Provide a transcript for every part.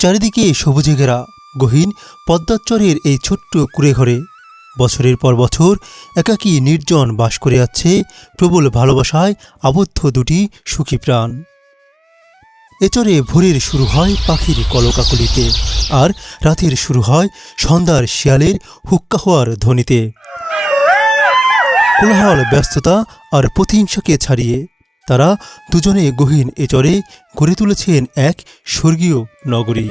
চারিদিকে সবুজে ঘেরা গহীন পদ্মাচরের এই ছোট্ট কুঁড়েঘরে বছরের পর বছর একাকী নির্জন বাস করে আছে প্রবল ভালোবাসায় আবদ্ধ দুটি সুখী প্রাণ। এচরে ভোরের শুরু হয় পাখির কলকাকলিতে, আর রাতের শুরু হয় সন্ধ্যার শিয়ালের হুক্কা হওয়ার ধ্বনিতে। কোলাহল, ব্যস্ততা আর প্রতিহিংসাকে ছাড়িয়ে তারা দুজনে গহীন এচরে গড়ে তুলেছেন এক স্বর্গীয় নগরী।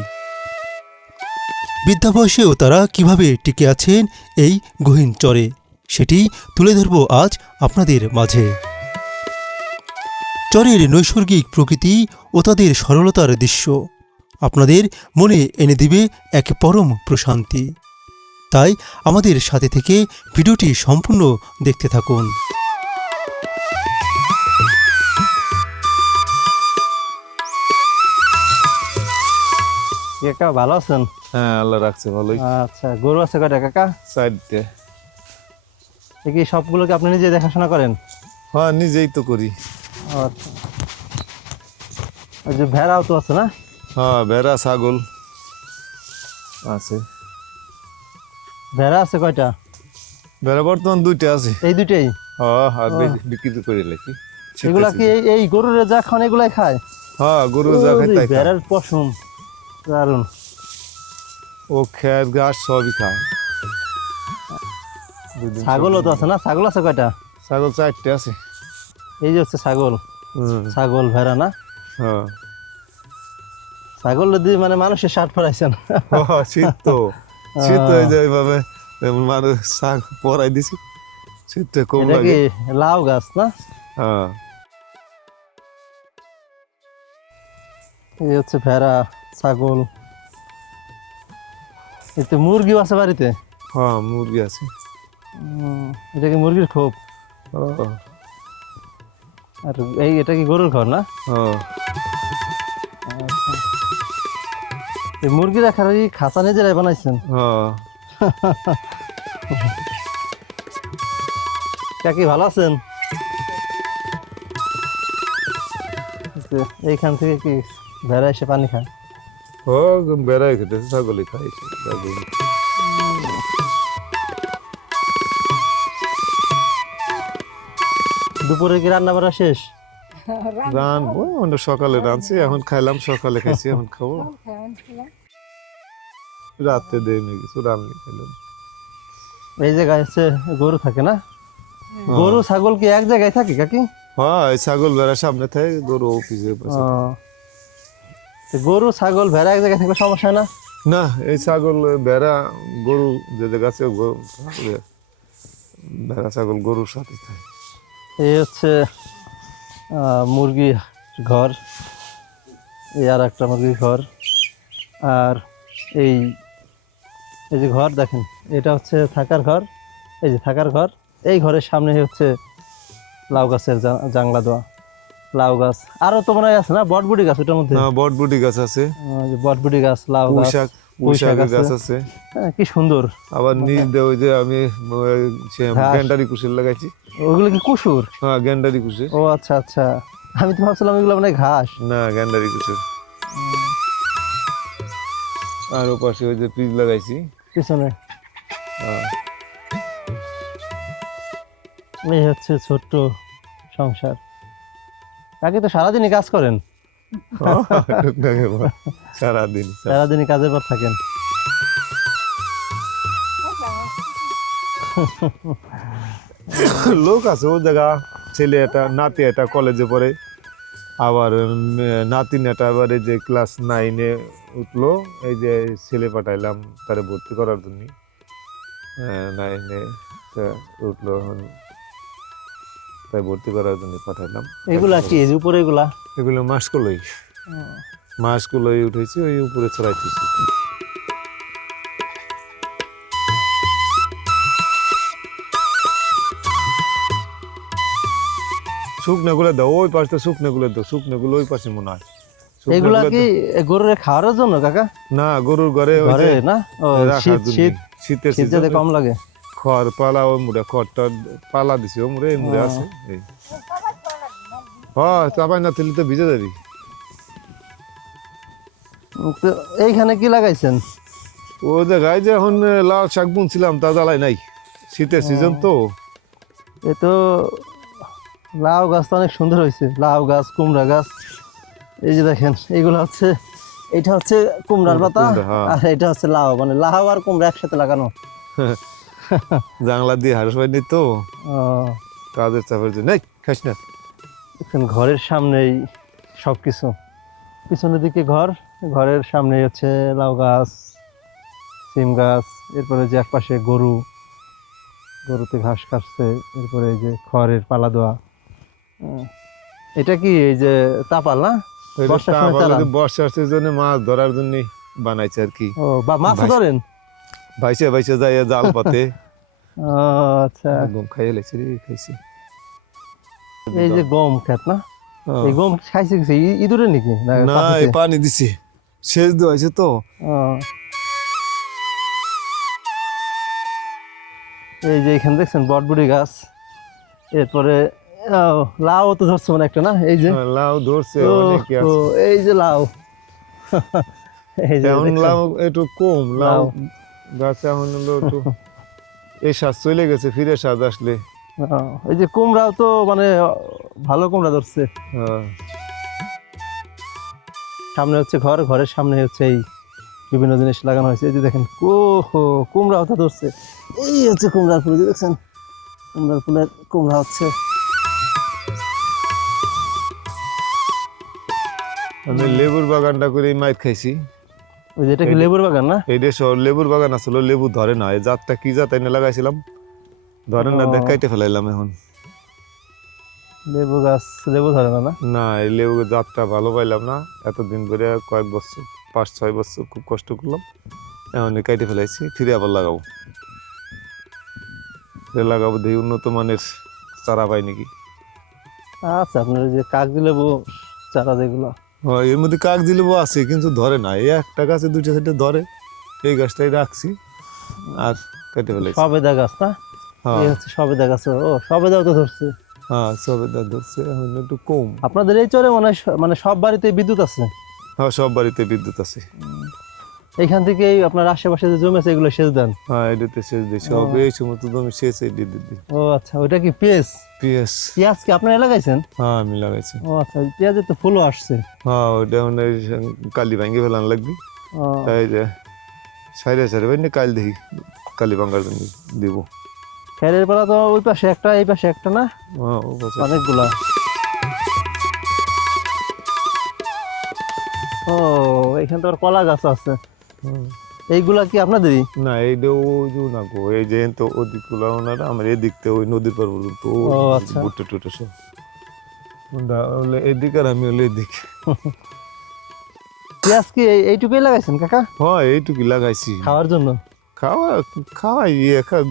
বৃদ্ধা বয়সেও তারা কিভাবে টিকে আছেন এই গহীন চরে, সেটি তুলে ধরব আজ আপনাদের মাঝে। চরের নৈসর্গিক প্রকৃতি ও তাদের সরলতার দৃশ্য আপনাদের মনে এনে দিবে এক পরম প্রশান্তি। তাই আমাদের সাথে থেকে ভিডিওটি সম্পূর্ণ দেখতে থাকুন। কাকা ভালো আছেন? হ্যাঁ, আল্লাহ রাখছে ভালোই। আচ্ছা, গরু আছে কয়টা কাকা? 4টে। কি সবগুলোকে আপনি নিজে দেখাশোনা করেন? হ্যাঁ, নিজেই তো করি। আচ্ছা, ওই যে ভেড়াও তো আছে না? হ্যাঁ, ভেড়া ছাগল আছে। ভেড়া আছে কয়টা? ভেড়া বর্তমান 2টা আছে। এই দুটেই? হ্যাঁ, আর বিক্রি করে লেখি। এগুলা কি এই গরুর যা খান এগুলাই খায়? হ্যাঁ, গরু যা খায় তাই খায়। ভেড়ার পশম দারুন। ও খের ঘাস সবই খায়। ছাগলও তো আছে না? ছাগল আছে কয়টা? ছাগল 4টে আছে। এই যে হচ্ছে ছাগল। ছাগল, ভেড়া না? হ্যাঁ, ছাগল দিয়ে মানে মানুষের শার্ট পরাইছেন। শীত তো এই যে এইভাবে মানুষ শাক পরাই দিছি, শীতটা কম এটা লাগে। কি লাউ গাছ না? হ্যাঁ, এই হচ্ছে ভেড়া, ছাগল। এতে মুরগিও আছে বাড়িতে? হ্যাঁ, মুরগি আছে। এটা কি মুরগির খোপ? আর এটা কি গরুর ঘর না? হ্যাঁ, এই মুরগি রাখার এই খাঁচা নিজেরাই বানাইছেন? হ্যাঁ। কাকি ভালো আছেন? এইখান থেকে কি ভেড়া এসে পানি খায়? ও বেড়াই খেতেছে, ছাগলই খাইছে। দুপুরে কি রান্না বান্না শেষ? রানবো, সকালে রাঁধছি, এখন খাইলাম, সকালে খাইছি, এখন খাবো। রাতে দেয়নি কিছু, রান্নি খাইলাম। এই জায়গায় হচ্ছে গরু থাকে না? গরু ছাগল কি এক জায়গায় থাকে কাকি? হ্যাঁ, এই ছাগল ভেড়া সামনে থাকে, গরু পিছে পাশে। গরু ছাগল ভেড়া এক জায়গায় থাকলে সমস্যা হয় না? না, এই ছাগল ভেড়া গরু যে জায়গা আছে, ভেড়া ছাগল গরুর সাথে থাকে। এই হচ্ছে মুরগি ঘর, এই আর একটা মুরগির ঘর। আর এই যে ঘর দেখেন, এটা হচ্ছে থাকার ঘর। এই যে থাকার ঘর, এই ঘরের সামনে হচ্ছে লাউ গাছের জাংলা দেওয়া। লাউ গাছ আরো তো মনে হয় আছে না? বটবুটি গাছ ওটার মধ্যে? বটবুটি গাছ আছে, বটবুটি গাছ, লাউ গাছ, পুঁইশাক গাছ আছে। কি সুন্দর। আবার নিজ ওই যে আমি গেন্ডারি কুশির লাগাইছি। ওগুলো কি কুসুর? হ্যাঁ, গেন্ডারি কুশি। ও আচ্ছা আচ্ছা, আমি তো ভাবছিলাম এগুলো মানে ঘাস। না, গেন্ডারি কুশির। আর ও পাশে ওই যে পিচ লাগাইছি পিছনে। এই হচ্ছে ছোট্ট সংসার। আগে তো সারাদিনই কাজ করেন? সারাদিনই কাজের পর থাকেন। লোক আছে ও জায়গা, ছেলে এটা, নাতি এটা কলেজে পড়ে, আবার নাতিন এটা এবারে যে ক্লাস 9-এ উঠলো, এই যে ছেলে পাঠাইলাম তারে ভর্তি করার জন্য। 9-এ উঠলো, তাই ভর্তি করার জন্য পাঠাইলাম। এগুলা কি উপরে? এগুলো মাসগুলোই উঠেছি, ওই উপরে ছড়াইতেছি। শুকনো গুলো দাও, ওই পাশে শুকনো গুলো দাও, শুকনো গুলো ওই পাশে মনে হয়। এগুলা কি গরুর খাওয়ার জন্য কাকা? না, গরুর ঘরে না, শীতের সিজনে কম লাগে। খড় পালা, ও মুড়ে খড়টা পালা দিছি, ও মুড়ে মুড়ে আছে। হ্যাঁ, চাপাই না তুলি তো ভিজে যাবি। তো এইখানে কি লাগাইছেন? ও জায়গায় যে এখন লাল শাক বুনছিলাম তা জ্বালাই নাই, শীতের সিজন তো। এ তো লাউ গাছটা অনেক সুন্দর হয়েছে, লাউ গাছ, কুমড়া গাছ। এই যে দেখেন এইগুলো হচ্ছে, এটা হচ্ছে কুমড়ার পাতা, কুমড়া, হ্যাঁ। আর এটা হচ্ছে লাউ, মানে লাউ আর কুমড়া একসাথে লাগানো। জাংলা দিয়ে হাঁস পাইনি তো, ও, কাজের চাপের জন্য। এই, খাস না। দেখছেন ঘরের সামনেই সব কিছু, পিছনের দিকে ঘর, ঘরের সামনে হচ্ছে লাউ গাছ, সিম গাছ, এরপরে যে একপাশে গরু, গরুতে ঘাস খাচ্ছে, এরপরে এই যে খড়ের পালা দেওয়া। এটা কি এই যে তাপাল না? ওই যে বর্ষার সময় তাপ চালান? আলাদা বর্ষার সিজনে মাছ ধরার জন্য বানাইছে আর কি। ও, বা মাছ ভাই- ধরেন? ভাইসে ভাইসে যায় জাল পাতে। ও আচ্ছা, গম খাইয়ে লেছে রে, খাইছে। এই যে গম খেত না, এই গম খাইছে কিছু ইঁদুরে নাকি না না, পাখিতে? এই পানি দিছে, সেচ দেওয়াছে তো। ও। এই যে এখানে দেখছেন বটবুড়ি গাছ, এরপরে লাউ তো ধরছে মানে একটা না, এই যে লাউ ধরছে ও, অনেকে ও, আছে। এই যে লাউ। এই যে এখন দেখছেন? লাউ একটু কম, লাউ লাউ। গাছে এখন হলো একটু এই শ্বাস চলে গেছে, ফিরে শ্বাস আসলে। এই যে কুমড়াও তো মানে ভালো কুমড়া ধরছে। হ্যাঁ। সামনে হচ্ছে ঘর, ঘরের সামনে হচ্ছে এই বিভিন্ন জিনিস লাগানো হয়েছে। এই যে দেখেন কুমড়া হতে ধরছে, এই হচ্ছে কুমড়ার ফুল, এই যে দেখছেন কুমড়ার ফুলের কুমড়া হচ্ছে। আমি লেবুর বাগানটা করে মাইর খাইছি। ওই যে এটা কি লেবুর বাগান না? এই দেশে লেবুর বাগান আসলে লেবু ধরে না, এই জাতটা কি জাত এনে লাগাইছিলাম, ধরে না, ও। দেখ কাইটে ফেলাইলাম এখন। লেবু গাছ লেবু ধরে না? না, না, এই লেবু জাতটা ভালো পাইলাম না, এতদিন ধরে কয়েক বছর, 5-6 বছর খুব কষ্ট করলাম, এখন কাইটে ফেলাইছি, ফিরে আবার লাগাবো। ফিরে লাগাবো, দেখি উন্নত মানের চারা পাই নাকি। আচ্ছা, আপনার ওই যে কাগজি লেবু চারা যেগুলো, হ্যাঁ, এর মধ্যে কাগজি লেবু আছে কিন্তু ধরে না, এই একটা গাছে 2-4টা ধরে, এই গাছটাই রাখছি আর কেটে ফেলাইছি। সবেদা গাছ না? হ্যাঁ, এই হচ্ছে সবেদা গাছ। ও, সবেদাও তো ধরছে। হ্যাঁ, সবেদা ধরছে, এখন একটু কম। আপনাদের এই চরে মনে হয় মানে সব বাড়িতে বিদ্যুৎ আছে? হ্যাঁ, সব বাড়িতে বিদ্যুৎ আছে। এখান থেকে আপনার আশেপাশে যে জমি আছে এগুলো সেচ দেন? হ্যাঁ, এটাতে সেচ দিই, সব এই সমস্ত জমি সেচ দিয়ে দিই। ও আচ্ছা, ওইটা কি পেঁয়াজ? পেঁয়াজ, পেঁয়াজ কি আপনারা লাগাইছেন? হ্যাঁ, আমি লাগাইছি। ও আচ্ছা, পেঁয়াজের তো ফুলও আসছে। হ্যাঁ, ওইটা এখন এই কালি ভাঙ্গি ফেলান লাগবে, ও, তাই যে সাইডে ভাই কাল দেখি কালি ভাঙ্গার জন্য দিব। খেরের পালা তো ওই পাশে একটা, এই পাশে একটা না, হ্যাঁ, ও পাশে। অনেকগুলা। ও, এখানে তো আবার কলা গাছ আছে। হ্যাঁ। এইগুলা কি আপনাদেরই? না, এইটা ওই যে না গো, এই যে তো ওদিক গুলো ওনারা, আমার এদিক থেকে ওই নদীর পার পর্যন্ত ও আচ্ছা। ভুট্টা টুটে সব ওটা হলে এদিক, আর আমি হলে এদিক। পেঁয়াজ কি এইটুকুই লাগাইছেন কাকা হ্যাঁ, এইটুকু লাগাইছি। খাওয়ার জন্য? খাওয়াই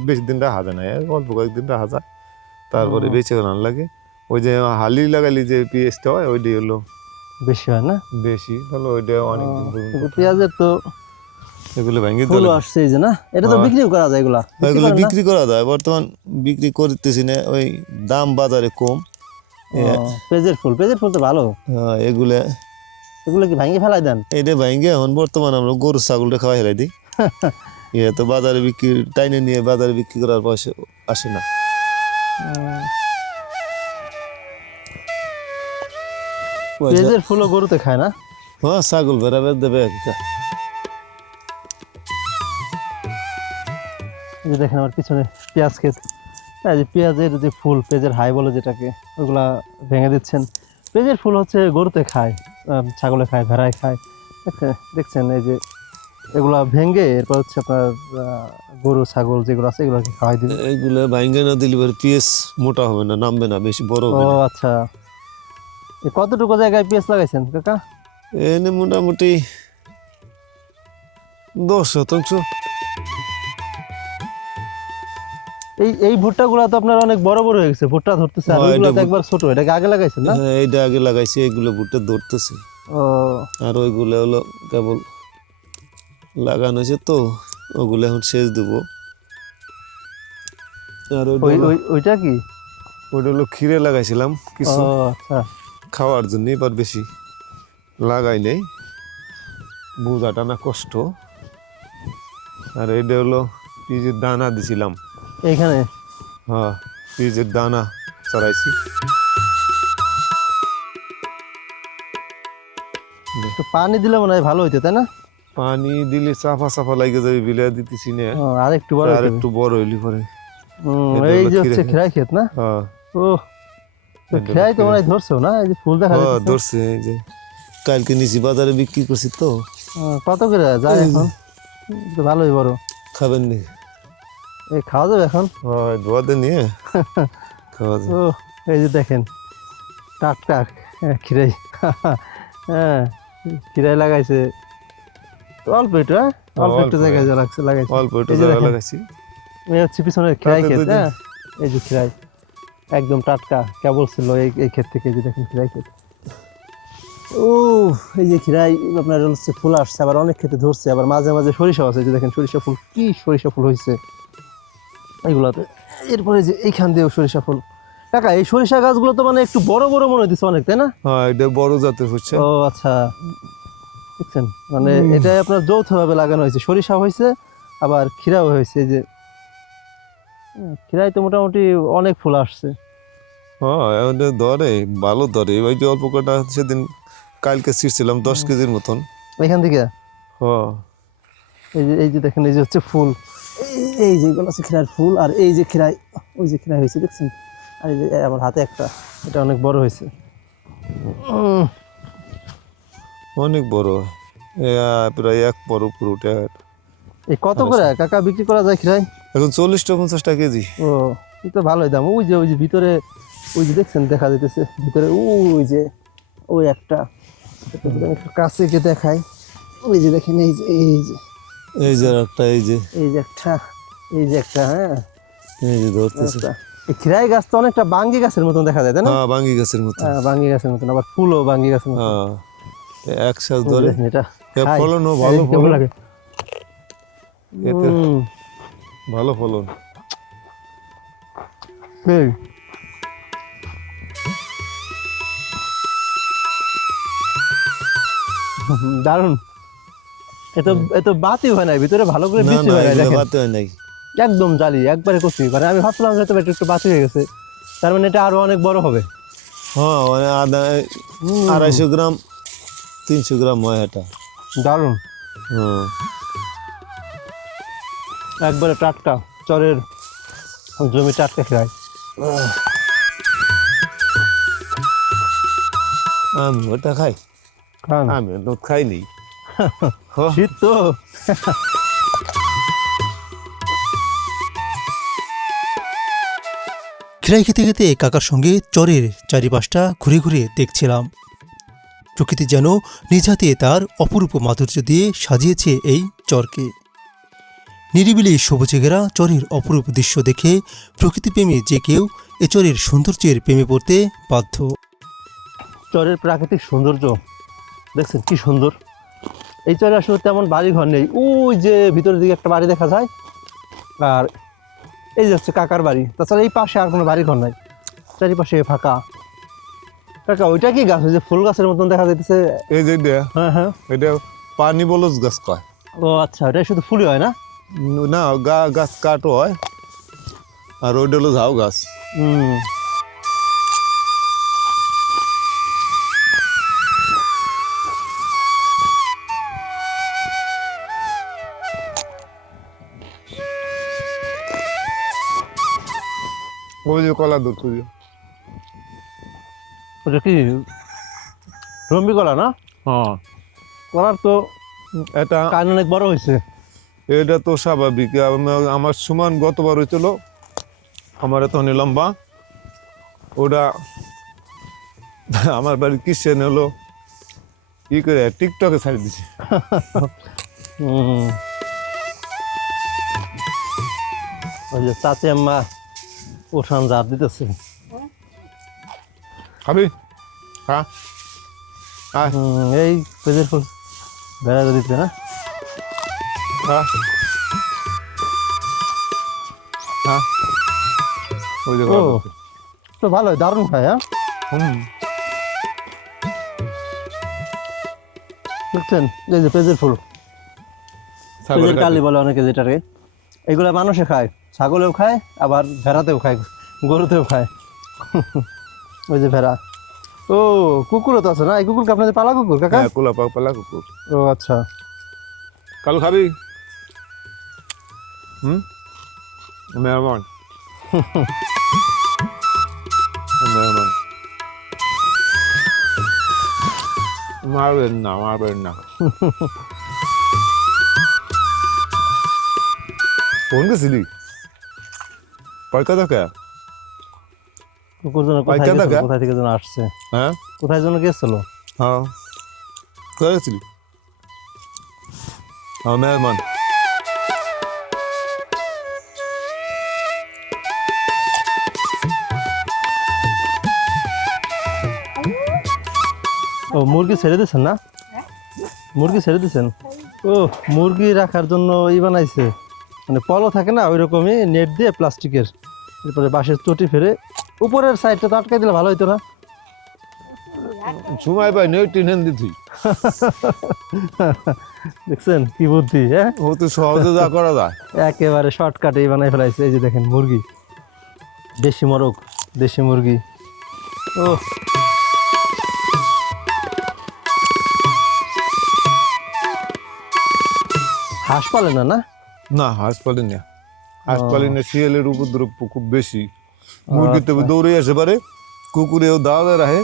বেশি দিন রাখা যায় না, অল্প কয়েকদিন রাখা যায়, তারপরে ও। বেঁচে ফেলান লাগে। ওই যে হালি লাগালি যে পেঁয়াজটা হয়, ওইটাই হলো বেশি হয় না? বেশি ভালো, ওইটা অনেক দিন কিন্তু পেঁয়াজের তো এগুলো ভেঙে ফুলও দিলে আসছে এই যে না, এটা তো হ্যাঁ। বিক্রিও করা যায় এগুলা? বিক্রি এগুলো করেন না? বিক্রি করা যায়, বর্তমান বিক্রি করতেছি না, ওই দাম বাজারে কম। ও, পেঁয়াজের ফুল তো ভালো। এগুলা এগুলো কি ভাঙিয়ে ফেলাই দেন? এটা ভাঙ্গে এখন বর্তমান আমরা গরু ছাগলটা খাওয়াই হেলাই দিই। তো বাজারে বিক্রি, টাইনে নিয়ে বাজারে বিক্রি করার পয়সা আসে না। পেঁয়াজের ফুলও গরুতে খায় না? হ্যাঁ, ছাগল ভেড়া বের দেবে একটা। এই যে দেখেন আমার পিছনে পেঁয়াজ ক্ষেত, এই যে পেঁয়াজের যে ফুল, পেঁয়াজের হাই বলে যেটাকে, ওগুলা ভেঙে দিচ্ছেন। পেঁয়াজের ফুল হচ্ছে গরুতে খায়, ছাগলে খায়, ভেড়ায় খায়। দেখছেন এই যে এগুলা ভেঙে এরপর হচ্ছে আপনার গরু ছাগল যেগুলো আছে এগুলোকে খাওয়াই দিবে। এইগুলা ভাঙ্গে না দিলে পেঁয়াজ মোটা হবে না, নামবে না, বেশি বড় ও হবে না। আচ্ছা, কতটুকু জায়গায় পেঁয়াজ লাগাইছেন কাকা? এনে মোটামুটি 10%। এই ভুট্টা গুলা তো আপনার অনেক বড় বড় হয়ে গেছে, ভুট্টা ধরতেছে, আর হ্যাঁ, ওইগুলো এটা তো একবার ছোট, এটাকে আগে লাগাইছেন না? হ্যাঁ, এইটা আগে লাগাইছি, এগুলো ভুট্টা ধরতেছে, ও, আর ওইগুলো হলো কেবল লাগানো হয়েছে তো, ওগুলো এখন সেচ দেবো। আর ওইটা কি? ওইটা হলো ক্ষীরে লাগাইছিলাম ও কিছু আচ্ছা, খাওয়ার জন্য, এবার বেশি লাগাই নেই। বোঝা টানা কষ্ট। আর এটা হলো পিজের দানা দিছিলাম। এইখানে হ্যাঁ, পিজের দানা চড়াইছি। একটু পানি দিলে মনে হয় ভালো হইতো, তাই না? পানি দিলে চাপা চাপা লাগে যাবে, বিলে দিতেছি না। আর একটু বড় আর হইতে একটু বড় হইলি পরে। এটা এই হলো যে খিরা হচ্ছে ক্ষেত। খিরাই ক্ষেত না? হ্যাঁ ও, তো এটা খিরাই তো হলো মনে হয় ধরছো না? এই যে ফুল দেখা হ্যাঁ, যাচ্ছে। ধরছে। এই যে কালকে নিচি বাজারে বিক্রি করছি তো। কত করে যায় এই যে। এখন? তো ভালোই বড়। খাবেন নি? এই খাওয়া যাবে এখন? হ্যাঁ, ধোয়াতে নিয়ে খাওয়া যাবে। ও, এই যে দেখেন টাটকা খিরাই। হ্যাঁ, খিরাই লাগাইছে অল্প একটু, হ্যাঁ অল্প একটু অল্প, জায়গায় লাগাইছে। অল্প একটু এই যে জায়গা দেখেন, লাগাইছি। এই হচ্ছে পিছনে খিরাই তাতে ক্ষেত। দুই দিন- হ্যাঁ, এই যে খিরাই একদম টাটকা কেবল ছিল এই ক্ষেত থেকে। এই যে দেখেন খিরাই ক্ষেত। ও, এই যে খিরাই আপনার হচ্ছে ফুল আসছে, আবার অনেক ক্ষেতে ধরছে, আবার মাঝে মাঝে সরিষা আছে। এই যে দেখেন সরিষা ফুল, কি সরিষা ফুল হয়েছে এইগুলাতে। এরপরে যে এইখান দিয়েও সরিষা ফুল। কাকা, এই সরিষা গাছগুলো তো মানে একটু বড় বড় মনে হইতেছে অনেক, তাই না? হ্যাঁ, এটা বড় জাতের হচ্ছে। ও আচ্ছা, দেখছেন মানে এটাই আপনার যৌথভাবে লাগানো হয়েছে, সরিষা হয়েছে আবার খিরাও হয়েছে। এই যে খিরাই তো মোটামুটি অনেক ফুল আসছে। হ্যাঁ, এটা ধরে, ভালো ধরে। ওই যে অল্প কটা সেদিন কালকে ছিঁড়ছিলাম 10 কেজির মতন। এখান থেকে হ্যাঁ, এই যে দেখেন, এই যে হচ্ছে ফুল, এই যে এগুলো হচ্ছে খিরার ফুল। আর এই যে খিরাই, ওই যে খিরাই হয়েছে দেখছেন। আর এই যে আমার হাতে একটা, এটা অনেক বড় হয়েছে। অনেক বড়। প্রায় 1 পর উপর উঠে। এই কত করে কাকা বিক্রি করা যায় খিরাই? এখন 40-50 টাকা কেজি। ও, এই তো ভালোই দাম। ওই যে ভিতরে, ওই যে দেখছেন দেখা যাইতেছে ভিতরে, ওই যে ওই একটা, একটু কাছে গিয়ে দেখাই। ওই যে দেখেন, এই যে এই যে একটা, এই যে একটা, হ্যাঁ এই যে ধরতেছে। একটা। এই খিরাই গাছ তো অনেকটা বাঙ্গি গাছের মতন দেখা যায়, তাই না? হ্যাঁ, বাঙ্গি গাছের মতো। হ্যাঁ, বাঙ্গি গাছের মতন, আবার ফুলও বাঙ্গি গাছের মতন। হ্যাঁ, একসাথে ওই যে ধরে। দেখেন, এটা এর খাই। ফলনও ভালো, এই কেমন ফলন। লাগে? এতে ভালো ফলন। এই, দারুন। এত বাতি হয় নাই ভিতরে, ভালো করে না বৃষ্টি না, হয় নাই এগুলো দেখেন। বাতে হয় নাই। একদম জালি, একবারে কচি। মানে আমি ভাবছিলাম হয়তো একটু একটু বাতি হয়ে গেছে, তার মানে এটা আরো অনেক বড় হবে। হ্যাঁ, মানে 250 গ্রাম 300 গ্রাম হয় এটা। দারুন, হ্যাঁ, একবারে টাটকা চরের জমি টাটকা খিরাই। আমি ওটা খাই। খান, আমি তো খাইনি। শীত তো। খিরাই খেতে খেতে কাকার সঙ্গে চরের চারিপাশটা ঘুরে ঘুরে দেখছিলাম। প্রকৃতি যেন নিজ হাতে তার অপরূপ মাধুর্য দিয়ে সাজিয়েছে এই চরকে। নিরিবিলি সবুজে ঘেরা চরের অপরূপ দৃশ্য দেখে প্রকৃতিপ্রেমী যে কেউ এ চরের সৌন্দর্যের প্রেমে পড়তে বাধ্য। চরের প্রাকৃতিক সৌন্দর্য দেখছেন কি সুন্দর। এই চরে আসলে তেমন বাড়ি ঘর নেই। ওই যে ভিতরের দিকে একটা বাড়ি দেখা যায়, আর এই যে হচ্ছে কাকার বাড়ি। তাছাড়া এই পাশে আর কোনো বাড়ি ঘর নাই, চারিপাশে ফাঁকা। কাকা, ওইটা কি গাছ? ওই যে ফুল গাছের মতন দেখা যাইতেছে। এই যে এটা, হ্যাঁ হ্যাঁ, এটা পানি বলজ গাছ কয়। ও আচ্ছা, ওটাই শুধু ফুলই হয় না? না, গাছ কাটও হয়। আর ওইটা হলো ঝাউ গাছ। হুম, ওই যে কলা ধরছো যে। ওটা কি রম্বি কলা না? হ্যাঁ, কলার তো এটা কান অনেক বড় হয়েছে। এটা তো স্বাভাবিক। আমার সমান গতবার হয়েছিল, আমার এত লম্বা। ওটা আমার বাড়ির কিচেন হলো ই করে টিকটকে ছাড়ি দিছে। হুম, ওই যে চাচি আম্মা উঠান ঝাড় দিতেছে। খাবি? হ্যাঁ, আয়, এই পেঁপের ফুল বেড়া দিতে না? হ্যাঁ, হ্যাঁ, ওই যে ও, কলা ধরছে। তো ভালোই, দারুণ খায়। হ্যাঁ, হুম, দেখছেন এই যে পেঁয়াজের ফুল, পেঁয়াজের কালি বলে অনেকে যেটাকে, এগুলা মানুষে খায়, ছাগলেও খায়, আবার ভেড়াতেও খায়, গরুতেও খায়। ওই যে ভেড়া। ও কুকুরও তো আছে না? এই কুকুরকে আপনাদের পালা কুকুর কাকা? হ্যাঁ, কোলা পালা কুকুর। ও আচ্ছা। কালু খাবি? মেহমান। মেহমান। মারবেন না। ফোন গেছিলি? কলকাতা কে? কুকুর যেন কোথায় পাইকান গেছিল, দেখা? কোথায় থেকে যেন আসছে, হ্যাঁ কোথায় যেন গেছিল। হ্যাঁ, কোথায় গেছিলি? হ্যাঁ, মেহমান। ও মুরগি ছেড়ে দিচ্ছেন না? মুরগি ছেড়ে দিচ্ছেন? ও মুরগি রাখার জন্য বানাইছে, মানে পলো থাকে না ওই রকমই নেট দিয়ে প্লাস্টিকের, এরপরে বাঁশের চটি ফেরে উপরের সাইডটা তো আটকাই দিলে ভালো হইতো না? সময় পাই নেই, টেনে দিতি। দেখছেন কি বুদ্ধি, হ্যাঁ? ও তো সহজে যা করা যায়। একেবারে শর্টকাটেই বানাই ফেলাইছে। এই যে দেখেন মুরগি, দেশি মোরগ, দেশি মুরগি। ও হাঁস পালে না? না না, হাঁস পালি না। হাঁস পালি না, শিয়ালের উপদ্রব খুব বেশি। মুরগি তো দৌড়ে আসে পারে, কুকুরেও দাওয়া রাখে।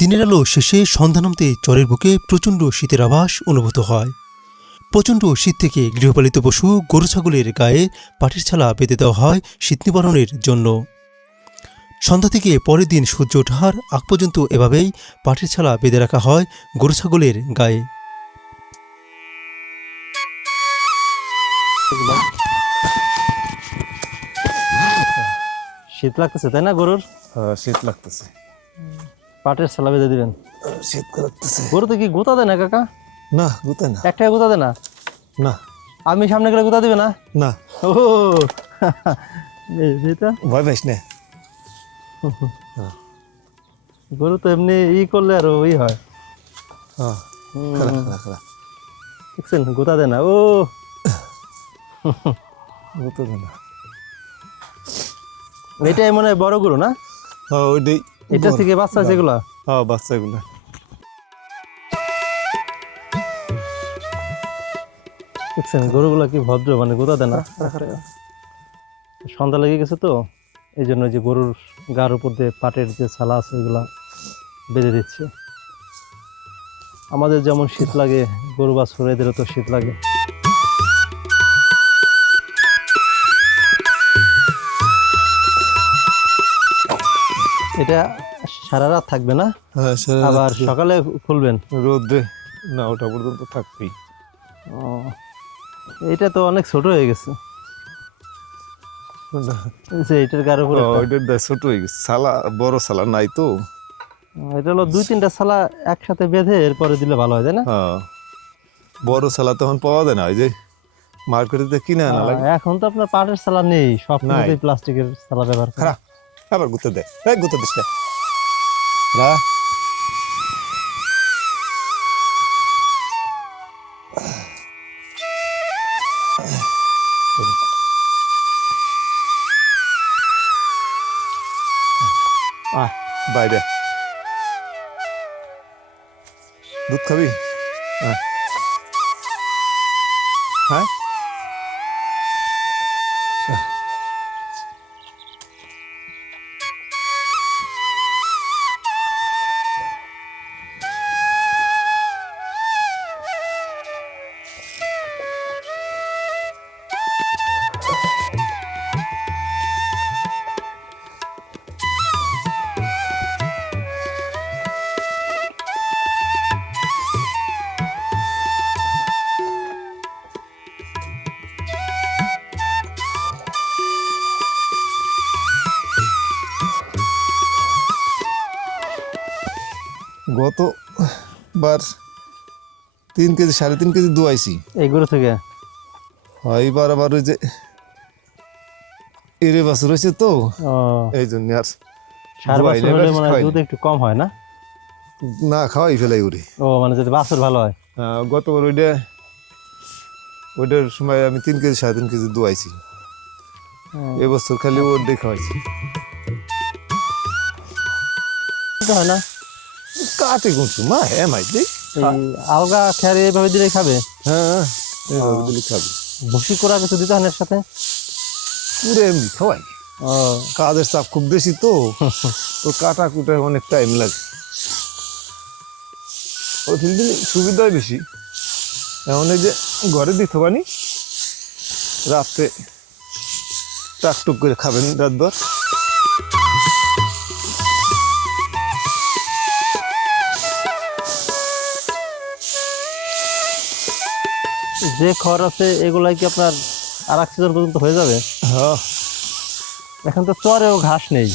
দিনের আলো শেষে সন্ধ্যা নামতে চরের বুকে প্রচণ্ড শীতের আভাস অনুভূত হয়। প্রচণ্ড শীত থেকে গৃহপালিত পশু গরু ছাগলের গায়ে পাটের ছালা বেঁধে দেওয়া হয় শীত নিবারণের জন্য। সন্ধ্যা থেকে পরের দিন সূর্য ওঠার আগ পর্যন্ত এভাবেই পাটের ছালা বেঁধে রাখা হয় গরু ছাগলের গায়ে। শীত লাগতেছে তাই না গরুর? শীত লাগতেছে। পাটের ছালা বেঁধে দিবেন? শীত লাগতেছে। গরুতে কি গোতা দেয় না কাকা? না, গুতায় না। একটা গোতা দেয় না? না আমি সামনে গেলে গোতা দিবে না? না, ও এটা ভয় পাইস না। গরু তো এমনি করলে আর ওই হয়। হ্যাঁ, খারাপ খারাপ খারাপ। দেখছেন গোতা দেয় না। ও গুতায় না। এটাই মনে হয় বড় গরু না? হ্যাঁ, ওইটাই। এটা থেকে বাচ্চা আছে এগুলা? হ্যাঁ, বাচ্চাগুলো। দেখছেন গরুগুলা কি ভদ্র, মানে গোতা দেয় না। সন্ধ্যা লেগে গেছে তো এই জন্য যে গরুর গার উপর দিয়ে পাটের যে ছালা আছে ওইগুলা বেঁধে দিচ্ছে। আমাদের যেমন শীত লাগে, গরু বাছুর এদেরও তো শীত লাগে। এটা সারা রাত থাকবে না? হ্যাঁ, আবার সকালে খুলবেন? রোদে না ওটা পর্যন্ত থাকবেই। ও, এটা তো অনেক ছোট হয়ে গেছে। এই যে এটার গার উপরে ওইটা ছোট হয়ে গেছে, সালা বড় সালা নাই তো। এটা হলো 2-3টা ছালা একসাথে বেঁধে এরপরে দিলে ভালো হয়, তাই না? হ্যাঁ, বড় সালা তখন পাওয়া যায় না, ওই যে মার্কেটে কিনে আনা লাগে। এখন তো আপনার পাটের ছালা নেই, সব নাই। কিছুতেই প্লাস্টিকের ছালা ব্যবহার করে। খারাপ, আবার গুতে দে, এই গুতে দিস না। আয় বাইরে, দুধ খাবি? হ্যাঁ হ্যাঁ, গতবার 3 কেজি 3.5 কেজি দুয়াইছি। এই গরু থেকে? এইবার আবার ওই যে এরে বাছুর হয়েছে তো, ও এই জন্য আর সার দুয়াই বাছুর নেই, হলে বেশ মনে হয় খাওয়াই দুধ একটু কম হয় না? না খাওয়াই ফেলাই উড়ি। ও মানে যদি বাছুর ভালো হয়। গতবার ওইটার সময় আমি 3 কেজি 3.5 কেজি দুয়াইছি। এবছর খালি ওর দিয়ে খাওয়াইছি। তো হয় না, কাটে গুনছু মা হ্যাঁ মাই দিই। এই আলগা খেয়ার এইভাবে দিলে খাবে? হ্যাঁ এইভাবে দিলে খাবি। ভুসি করা কিছু দিতে হয় না এর সাথে? পুরো এমনি খাওয়াই। ও কাজের চাপ খুব বেশি তো ও কাটা কুটে অনেক টাইম লাগে। ও দিলে সুবিধাই বেশি। এমন এই যে ঘরে দিতে পারি রাত্রে টাকটুক করে খাবেন রাতভর। যে খড় আছে এগুলাই কি আপনার আর এক সিজন পর্যন্ত হয়ে যাবে? হ্যাঁ এখন তো চরেও ঘাস নেই,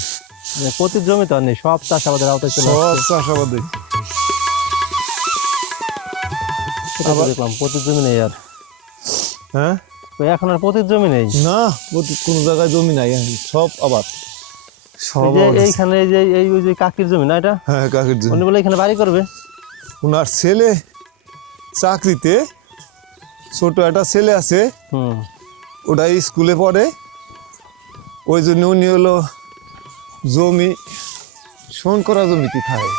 মানে প্রতি জমি তো আর নেই, সব চাষাবাদের আওতায় চলে সব আসছে। চাষাবাদে। সেটা তো দেখলাম প্রতি জমি নেই আর। হ্যাঁ তো এখন আর প্রতি জমি নেই। না কোনো জায়গায় জমি নাই এখন, সব আবার এই সব যে আবাদ। এইখানে এই যে এই ওই যে কাকির জমি না এটা? হ্যাঁ কাকের জমি। উনি বলে এখানে বাড়ি করবে। ওনার ছেলে চাকরিতে, ছোট একটা ছেলে আছে, হুম, ওটা স্কুলে পড়ে, ওই জন্য উনি হলো জমি শোন করা জমিতে খায়।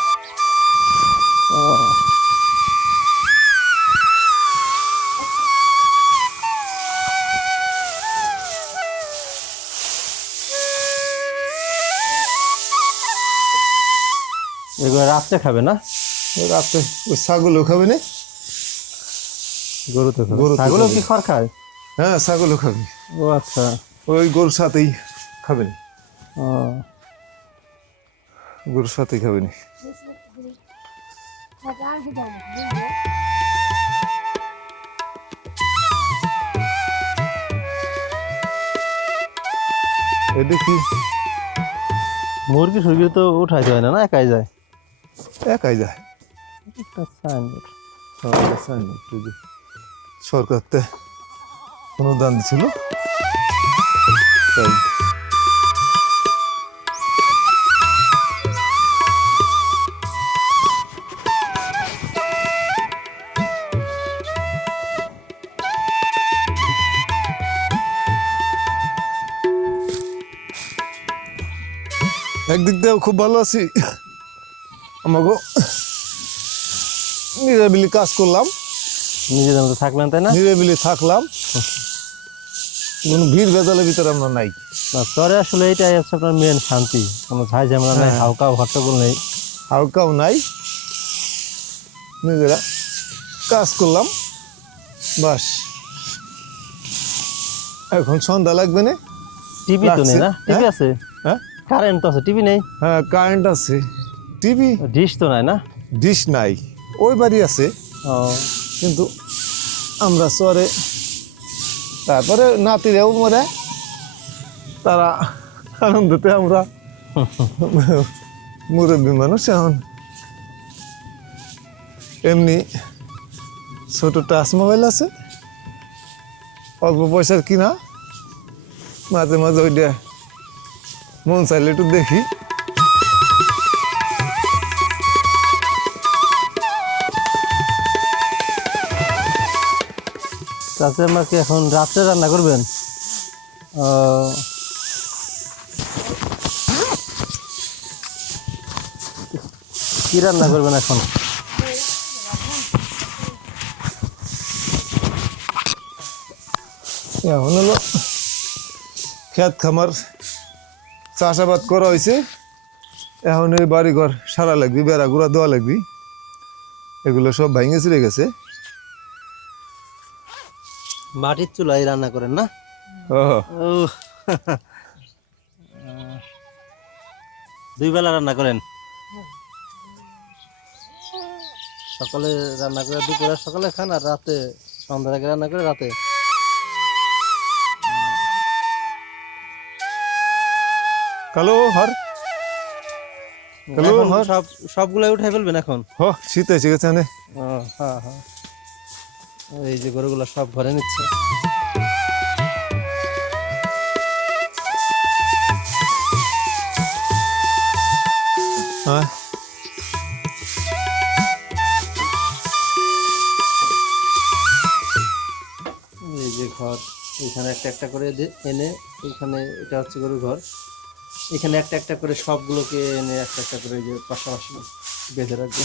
এগুলো রাত্রে খাবে না? ওই রাত্রে ওই ছাগলও খাবে না। গরু তো খাবে। গরু তো ছাগলও খাবে। কি খড় খায়? হ্যাঁ ছাগলও খাবে, ও আচ্ছা। ওই গরুর সাথেই খাবে না, ও গরুর সাথেই খাবে না। এটা কি মুরগি সুরগি তো উঠাইতে হয় না, না একাই যায়? একাই যায়। একটা signboard। সরকার তে অনুদান দিছিল তাই। একদিক দিয়েও খুব ভালো আছি, আমাকে নিরাবিলি কাজ করলাম, নিজেদের মতো থাকলেন তাই না? নিরাবিলি থাকলাম, কোনো ভিড় ভেজালের ভিতরে আমরা নাই। না, চরে আসলে এটাই হচ্ছে আপনার মেন শান্তি, কোনো ঝাই ঝামেলা নাই, হ্যাঁ। হালকাও হট্টগোল নেই। হালকাও নাই, নিজেরা কাজ করলাম বাস। এখন সন্ধ্যা লাগবে না। টিভি তো নেই না? টিভি হ্যাঁ? আছে, হ্যাঁ কারেন্ট তো আছে, টিভি নেই। হ্যাঁ কারেন্ট আছে, টিভি ডিশ তো নাই না? ডিশ নাই, ওই বাড়ি আছে ও কিন্তু আমরা চরে। তারপরে নাতিরাও মরে, তারা আনন্দতে আমরা মুরব্বী মানুষ এখন এমনি ছোট টাচ মোবাইল আছে, অল্প পয়সার কিনা, মাঝে মাঝে ওইটা মন চাইলে একটু দেখি। তাতে আমরা কি এখন রাত্রে রান্না করবেন? ও কি রান্না করবেন এখন? এখন হলো খেত খামার চাষাবাদ করা হয়েছে, এখন এই বাড়িঘর সারা লাগবে, বেড়া গুড়া দেওয়া লাগবে, এগুলো সব ভাঙে চলে গেছে। মাটির চুলায় রান্না করেন না? ও ও দুই বেলা রান্না করেন? সকালে রান্না করে দুপুরে সকালে খান, আর রাতে সন্ধ্যার আগে রান্না করে রাতে? কালো হর হ্যালো, এখন হ্যাঁ। সবগুলাই উঠাই ফেলবেন এখন? হ শীত এসে গেছে না। ও হ্যাঁ হ্যাঁ, এই যে গরুগুলো সব ঘরে নিচ্ছে। হ্যাঁ এই যে ঘর, এখানে একটা একটা করে এনে, এখানে এটা হচ্ছে গরুর ঘর, এখানে একটা একটা করে সবগুলোকে এনে একটা একটা করে এই যে পাশাপাশি বেঁধে রাখবে।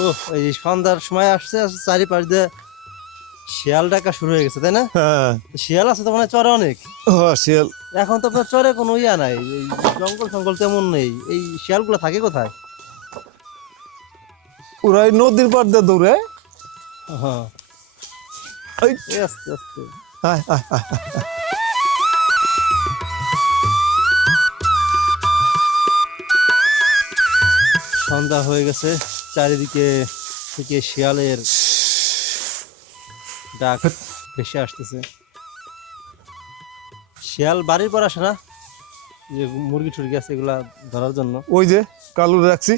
ও, এই যে সন্ধ্যার সময় আসছে, আসছে চারিপাশ দিয়ে শিয়াল ডাকা শুরু হয়ে গেছে, তাই না? হ্যাঁ শিয়াল আছে তো মানে চরে অনেক। শিয়াল এখন তো আপনার চরে কোনো ইয়া নাই, এই জঙ্গল ফঙ্গল তেমন নেই, এই শিয়ালগুলো থাকে কোথায়? ওরা এই নদীর পাড় দিয়ে দৌড়ে হ্যাঁ, এই, এই আস্তে আস্তে। আয়, আয়, আয়, আয়। সন্ধ্যা হয়ে গেছে, চারিদিকে থেকে শিয়ালের ডাক ভেসে আসতেছে। শিয়াল বাড়ির পর আসে না, যে মুরগি টুরগি আছে এগুলা ধরার জন্য। ওই যে কালু রাখছি,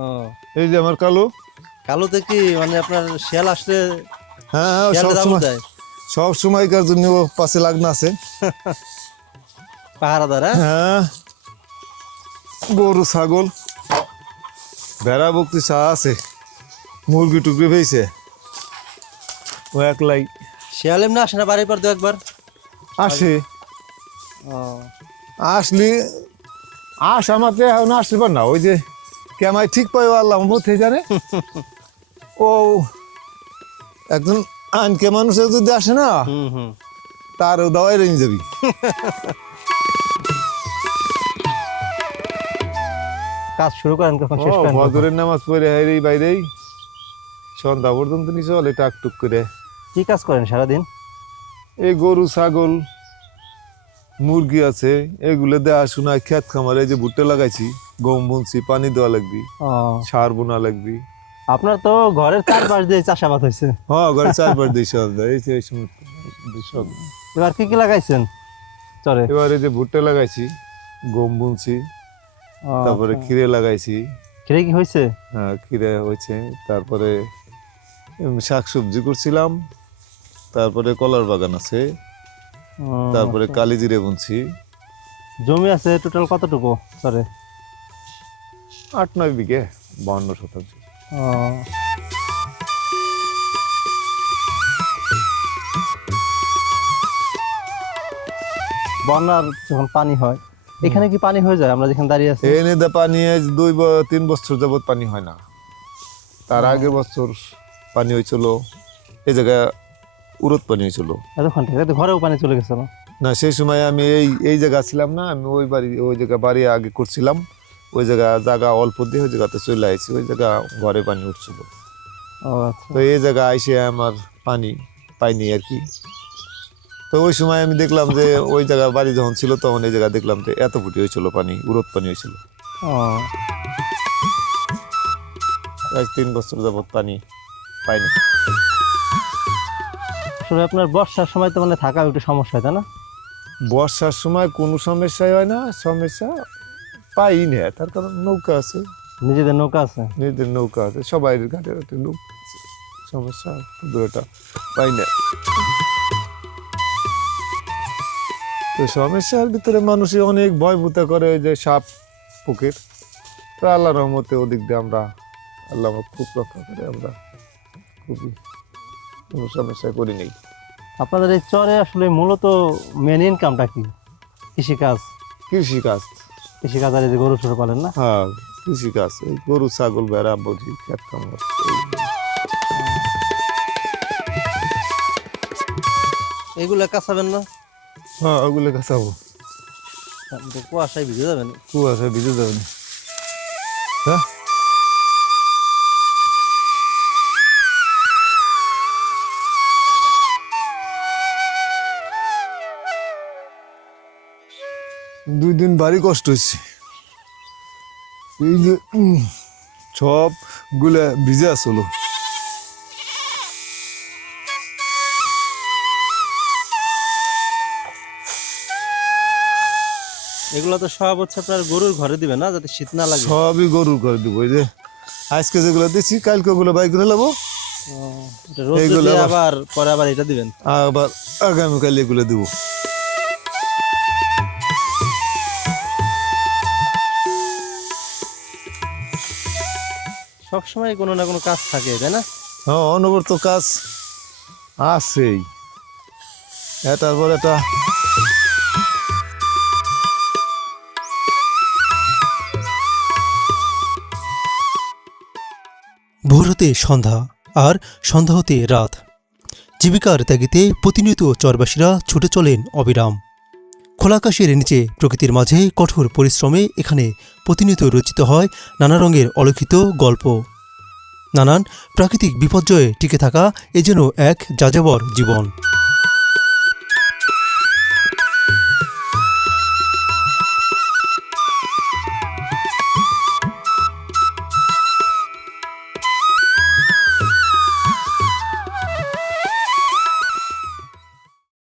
ও, এই যে আমার কালু। কালোতে কি মানে আপনার শিয়াল আসলে হ্যাঁ হ্যাঁ শিয়ালে সব দাম সময় দেয়? সব সময়কার জন্য ও পাশে লাগনা আছে। পাহারাদার, হ্যাঁ? হ্যাঁ গরু ছাগল ভেড়া বকরি চা আছে, মুরগি টুকরি পেয়েছে ও একলাই শিয়াল এমনি আসে না বাড়ির পর দু একবার? আসে। ও, আসলি আমাকে এখন আসতে পার না, ওই যে কেমাই ঠিক পাই আল্লাহ মধ্যে জানে। ও একজন আনকে মানুষের যদি আসে না, হুম হুম। তার দাওয়াই রেঞ্জ যাবি। কাজ শুরু করেন কখন, শেষ করেন কখন? ফজরের নামাজ পড়ে হাইরেই বাইরেই সন্ধ্যা পর্যন্ত নি চলে টাকটুক করে। কি কাজ করেন সারাদিন? এই গরু ছাগল মুরগি আছে এগুলো দেখাশোনা, ক্ষেত খামারে যে ভুট্টা লাগাইছি, গম বুনছি, পানি দেওয়া লাগবি, ও, সার বোনা লাগবি। আপনার তো ঘরের চারপাশ দিয়ে চাষাবাদ হয়েছে। হ্যাঁ ঘরে চারবার দিই সব এই যে এই সময় সব। এবার কি কি লাগাইছেন চরে? এবারে যে ভুট্টা লাগাইছি, গম বুনছি, ও, তারপরে খিরে লাগাইছি। খিরে কি হয়েছে? হ্যাঁ খিরে হয়েছে, তারপরে শাক সবজি করছিলাম, তারপরে কলার বাগান আছে, ও, তারপরে কালি জিরে বুনছি। জমি আছে টোটাল কতটুকু চরে? 8-9 বিঘে, 52 শতাংশ। ও, বন্যার যখন পানি হয়, এখানে কি পানি হয়ে যায় আমরা যেখানে দাঁড়িয়ে আছি? এনে দা পানি 2-3 বছর যাবত পানি হয় না। তার আগের বছর পানি হয়েছিল, এই জায়গায় উরত পানি হয়েছিল। এতক্ষণ থেকে তো ঘরেও পানি চলে গেছিল। না সেই সময় আমি এই জায়গা ছিলাম না, আমি ওই জায়গা বাড়ি আগে করছিলাম, ওই জায়গা অল্প দিয়ে ওই জায়গাতে চলে আসছি, ওই জায়গা ঘরে পানি উঠছিল। ও আচ্ছা। তো এই জায়গা আইসে আমার পানি পাইনি আর কি। তো ওই সময় আমি দেখলাম যে ওই জায়গা বাড়ি যখন ছিল তখন এই জায়গা দেখলাম যে এত ফুটি হয়েছিল পানি, উরত পানি হয়েছিল। ও, আজ 3 বছর যাবত পানি পাইনি। আসলে আপনার বর্ষার সময় তো মানে থাকা একটু সমস্যা হয়, তাই না? বর্ষার সময় কোনো সমস্যাই হয় না, সমস্যা পাই না, তার কারণ নৌকা আছে, নিজেদের নৌকা আছে? নিজেদের নৌকা আছে, সবাই ঘাটের একটা নৌকা আছে, সমস্যা পুরোটা পাই না। তো সমস্যার ভিতরে মানুষই অনেক ভয় ভূতা করে, ওই যে সাপ পুকুর। তো আল্লাহ রহমতে ওদিক দিয়ে আল্লাহ আমাকে খুব রক্ষা করে, আমরা খুবই কোনো সমস্যায় করি নেই। আপনাদের এই চরে আসলে মূলত মেন ইনকামটা কি? কৃষিকাজ? কৃষিকাজ। কৃষিকাজ আর এই যে গরু সরু পালেন না? হ্যাঁ কৃষিকাজ, এই গরু ছাগল ভেড়া বড়ি খেত কামড়। এগুলা কাঁচাবেন না? হ্যাঁ ওগুলো কাছাবো, কুয়াশায় ভিজে যাবেন। কুয়াশা ভিজে যাবে না। হ্যাঁ দুই দিন ভারী কষ্ট হয়েছে, এই যে সব গুলা ভিজে আসলো। এগুলো তো সব হচ্ছে আপনার গরুর ঘরে দিবেন না, যাতে শীত না লাগে? সবই গরুর করে দিব, ওই যে আজকে যেগুলো দিচ্ছি কালকে ওগুলো বাই করে নেবো, এটা রোদ এইগুলো দিয়ে আবার- আবার পরে আবার এটা দিবেন। আবার আগামীকাল এগুলো দেবো। সবসময় কোনো না কোনো কাজ থাকে, তাই না? হ্যাঁ, অনবরত কাজ আছেই, এটার পর এটা। ভোর হতে সন্ধ্যা, আর সন্ধ্যা হতে রাত। জীবিকার ত্যাগিতে প্রতিনিয়ত চরবাসীরা ছুটে চলেন অবিরাম। খোলা আকাশের নিচে প্রকৃতির মাঝে কঠোর পরিশ্রমে এখানে প্রতিনিয়ত রচিত হয় নানা রঙের অলিখিত গল্প। নানান প্রাকৃতিক বিপর্যয়ে টিকে থাকা এ যেন এক যাযাবর জীবন।